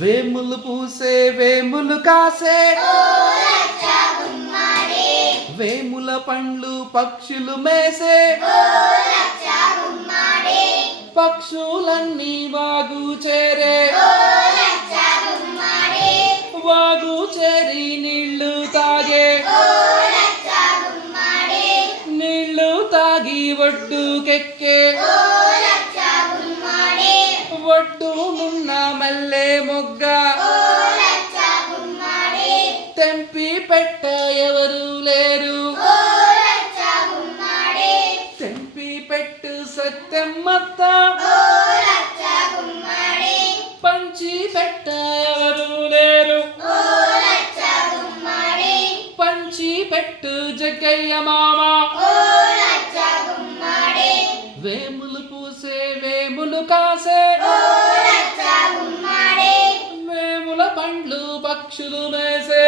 వేములు పూసే వేములు కాసే వేముల పండ్లు పక్షులు మేసే పక్షులన్నీ వాగు చేరే వాగు చేరి నీళ్లు తాగే నీళ్లు తాగి ఒడ్డుకెక్కే ఒడ్డు మున్న మల్లె మొగ్గ తెంపి పెట్ట ఎవరు లేరు తెంపి పెట్టు సత్యమ్మత్త పంచి పెట్ట ఎవరు లేరు పంచి పెట్టు జగ్గయ్య మామ వేములు పూసే వేములు కాసే వేముల పండ్లు పక్షులు మేసే